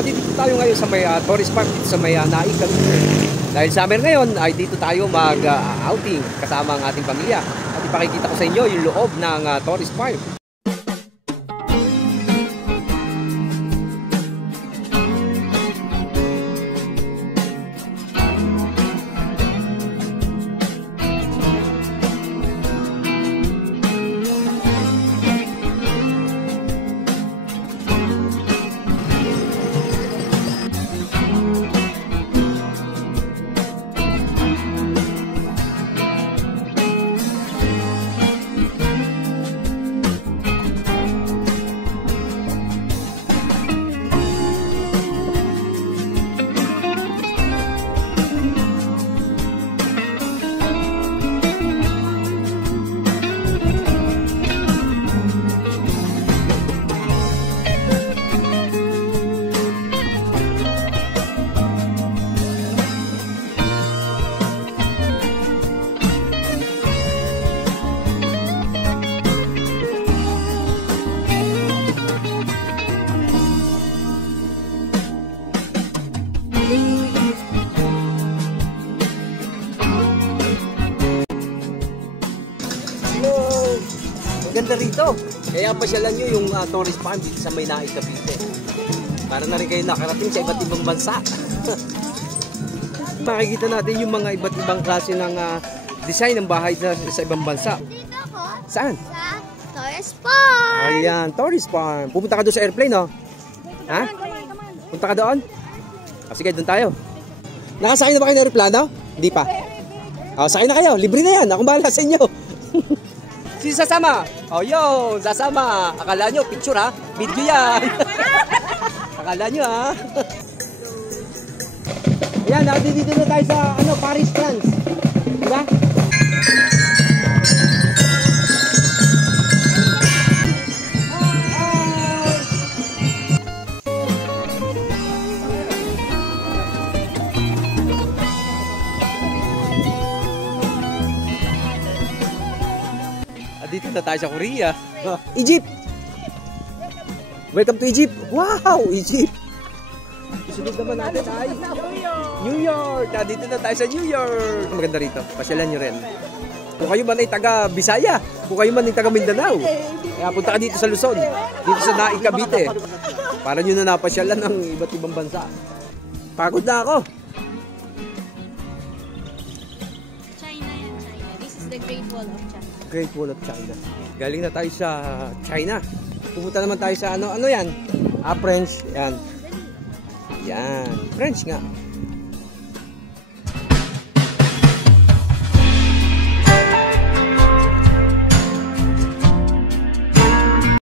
Dito tayo ngayon sa may Torres Park, dito sa may Naik. Dahil summer ngayon ay dito tayo mag-outing kasama ang ating pamilya. At ipakikita ko sa inyo yung loob ng Torres Park. Ganda rito. Kaya pasyalan nyo yung Torres Farm dito sa may Naik, Cavite. Para na rin kayo nakarating sa iba't ibang bansa. Makikita natin yung mga iba't ibang klase ng design ng bahay sa ibang bansa. Dito ako. Saan? Sa Torres Farm. Ayan, Torres Farm. Pupunta ka doon sa airplane, no? Ha? Punta ka doon? Sige, doon tayo. Nakasakay na ba kayo ng aeroplano? Hindi pa. Sakay na kayo. Libre na yan. Akong bahala sa inyo. Si sasama. Yun, sasama. Akala nyo, picture ha? Video yan. Akala nyo ha? Ayan, dito na tayo sa Paris, France. Diba? Dito na tayo sa Korea. Egypt! Welcome to Egypt! Wow! Egypt! Susunod naman natin ay New York! Dito na tayo sa New York! Maganda rito. Pasyalan nyo rin. Kung kayo man ay taga Bisaya, kung kayo man ay taga Mindanao, kaya punta ka dito sa Luzon, dito sa Naik, Cavite. Para nyo na napasyalan ng iba't ibang bansa. Pagod na ako. China yan, China. This is the Great Wall of China. Great Wall of China. Galing na tayo sa China. Pupunta naman tayo sa ano yan? French. Yan. Yan. French nga.